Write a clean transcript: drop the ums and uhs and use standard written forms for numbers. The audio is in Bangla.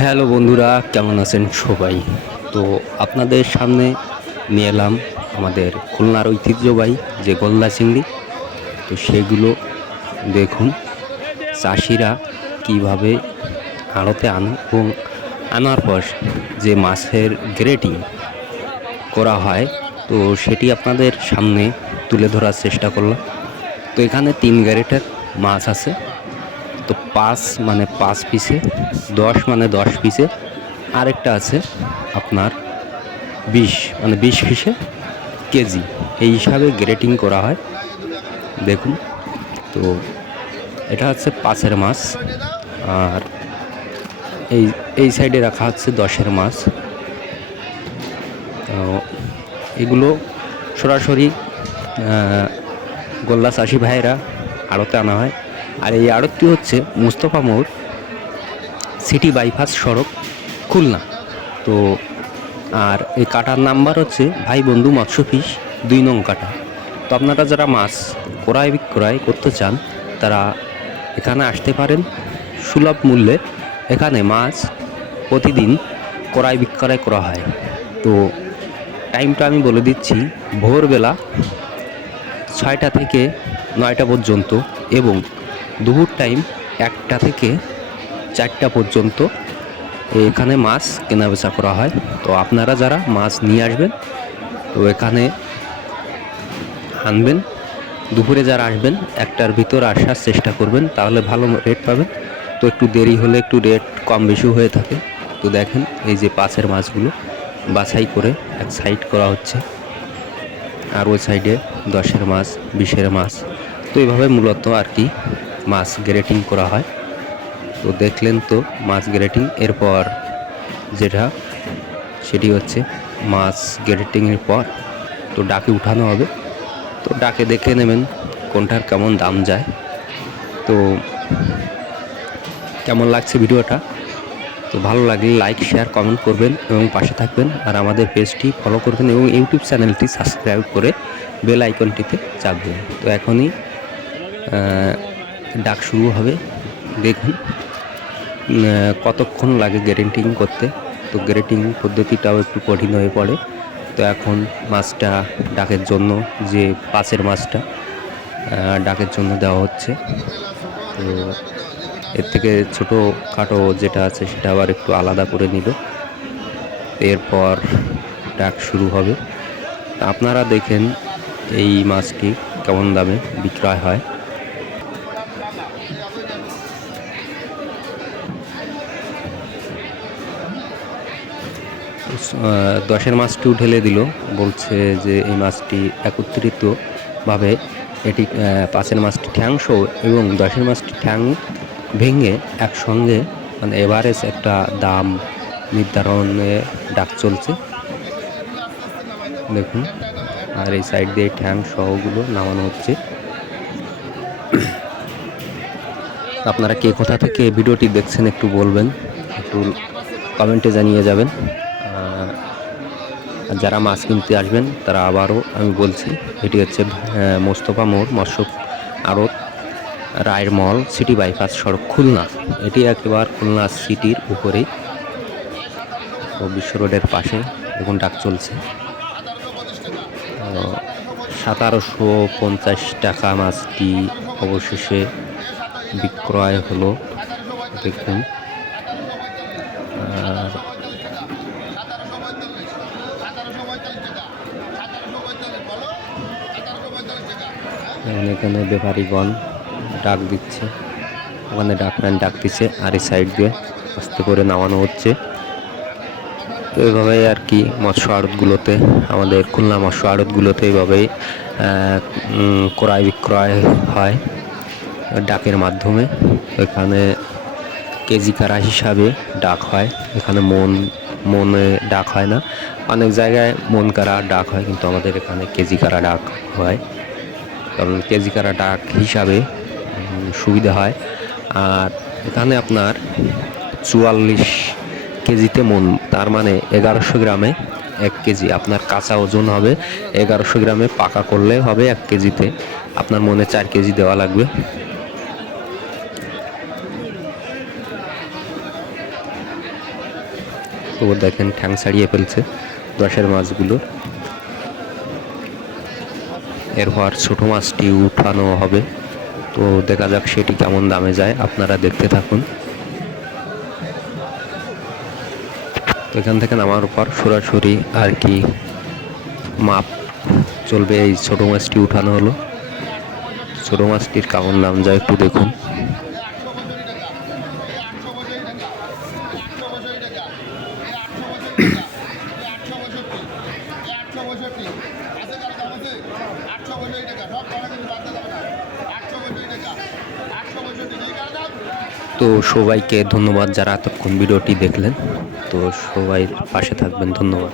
হ্যালো বন্ধুরা, কেমন আছেন সবাই? তো আপনাদের সামনে নিয়ে এলাম আমাদের খুলনার ঐতিহ্যবাহী যে গলদা চিংড়ি। তো সেগুলো দেখুন চাষিরা কিভাবে আড়তে আনে এবং আনার পর যে মাছের গ্রেডিং করা হয়, তো সেটি আপনাদের সামনে তুলে ধরার চেষ্টা করলাম। তো এখানে ৩ গ্রেডের মাছ আছে। তো ৫ মানে ৫ পিসে, ১০ মানে ১০ পিসে, আরেকটা আছে আপনার ২০ মানে ২০ পিসে কেজি, এই হিসাবে গ্রেটিং করা হয়। দেখুন, তো এটা হচ্ছে ৫-এর মাছ, আর এই এই সাইডে রাখা হচ্ছে ১০-এর মাছ। তো এগুলো সরাসরি গোল্লা চাষি ভাইয়েরা আড়তে আনা হয়। আর এই আড়তটি হচ্ছে মুস্তফা মোড়, সিটি বাইপাস সড়ক, খুলনা। তো আর এই কাটার নাম্বার হচ্ছে ভাই বন্ধু মৎস্য ফিশ ২ নং কাটা। তো আপনারা যারা মাছ ক্রয় বিক্রয় করতে চান তারা এখানে আসতে পারেন সুলভ মূল্যে। এখানে মাছ প্রতিদিন ক্রয় বিক্রয় করা হয়। তো টাইমটা আমি বলে দিচ্ছি, ভোরবেলা ৬টা থেকে ৯টা পর্যন্ত এবং দুপুর টাইম ১টা থেকে ৪টা পর্যন্ত এখানে মাছ কেনাবেচা করা হয়। তো আপনারা যারা মাছ নিয়ে আসবেন তো এখানে আনবেন। দুপুরে যারা আসবেন ১টার ভিতর আসার চেষ্টা করবেন, তাহলে ভালো রেট পাবেন। তো একটু দেরি হলে একটু রেট কম বেশি হয়ে থাকে। তো দেখেন এই যে ৫-এর মাছগুলো বাছাই করে এক সাইড করা হচ্ছে, আর ওই সাইডে ১০-এর মাছ, ২০-এর মাছ। তো এইভাবে মূলত আর কি মাছ গ্রেটিং করা হয়। তো দেখলেন তো মাছ গ্রেটিং। এরপর যেটা সেটি হচ্ছে মাছ গ্রেটিংয়ের পর তো ডাকে উঠানো হবে। তো ডাকে দেখে নেবেন কোনটার কেমন দাম যায়। তো কেমন লাগছে ভিডিওটা? তো ভালো লাগলে লাইক, শেয়ার, কমেন্ট করবেন এবং পাশে থাকবেন। আর আমাদের পেজটি ফলো করবেন এবং ইউটিউব চ্যানেলটি সাবস্ক্রাইব করে বেল আইকনটিতে চাপবেন। তো এখনই ডাক শুরু হবে। দেখুন কতক্ষণ লাগে গ্রেটিং করতে। তো গ্রেটিং পদ্ধতিটাও একটু কঠিন হয়ে পড়ে। তো এখন মাছটা ডাকের জন্য, যে ৫-এর মাছটা ডাকের জন্য দেওয়া হচ্ছে। তো এর থেকে ছোটোখাটো যেটা আছে সেটা আবার একটু আলাদা করে নিল। এরপর ডাক শুরু হবে। আপনারা দেখেন এই মাছটি কেমন দামে বিক্রয় হয়। ১০-এর মাছটিও ঢেলে দিল, বলছে যে এই মাছটি একত্রিতভাবে এটি ৫-এর মাছটি ঠ্যাংসহ এবং ১০-এর মাছটি ঠ্যাং ভেঙে একসঙ্গে মানে এভারেজ একটা দাম নির্ধারণে ডাক চলছে। দেখুন, আর এই সাইড দিয়ে ঠ্যাং সহগুলো নামানো হচ্ছে। আপনারা কে কোথা থেকে ভিডিওটি দেখছেন একটু বলবেন, একটু কমেন্টে জানিয়ে যাবেন। আর যারা মাছ কিনতে আসবেন তারা আবারও আমি বলছি, এটি হচ্ছে মোস্তফা মোড় মৎস্য আড়ত, রায়ের মল, সিটি বাইপাস সড়ক, খুলনা। এটি একেবারে খুলনা সিটির উপরেই, তো বিশ্ব রোডের পাশে। দেখুন ডাক চলছে। ১৭৫০ টাকা মাছটি অবশেষে বিক্রয় হলো। দেখুন, আর এখানে ব্যাপারীগণ ডাক দিচ্ছে, ওখানে ডাকম্যান ডাক দিচ্ছে, আর এই সাইড দিয়ে আস্তে করে নামানো হচ্ছে। তো এইভাবেই আর কি মৎস্য আড়তগুলোতে, আমাদের খুলনা মৎস্য আড়তগুলোতে এইভাবেই ক্রয় বিক্রয় হয় ডাকের মাধ্যমে। এখানে কেজি কারা হিসাবে ডাক হয়, এখানে মনে ডাক হয় না। অনেক জায়গায় মন কারা ডাক হয়, কিন্তু আমাদের এখানে কেজি কারা ডাক হয়, কারণ কেজি কারা ডাক হিসাবে সুবিধা হয়। আর এখানে আপনার ৪৪ কেজিতে মন, তার মানে ১১০০ গ্রামে ১ কেজি। আপনার কাঁচা ওজন হবে ১১০০ গ্রামে, পাকা করলে হবে ১ কেজিতে। আপনার মনে ৪ কেজি দেওয়া লাগবে। তো দেখেন ঠ্যাং ছাড়িয়ে ফেলছে দশের মাছগুলো। এরপর ছোট মাছটি উঠানো হবে, তো দেখা যাক সেটি কেমন দামে যায়, আপনারা দেখতে থাকুন। তো এখান থেকে নামার পর সরাসরি আর কি মাপ চলবে। এই ছোট মাছটি উঠানো হলো, ছোট মাছটির কেমন দাম যায় একটু দেখুন। তো সবাইকে ধন্যবাদ যারা এতক্ষণ ভিডিওটি দেখলেন। তো সবাই পাশে থাকবেন, ধন্যবাদ।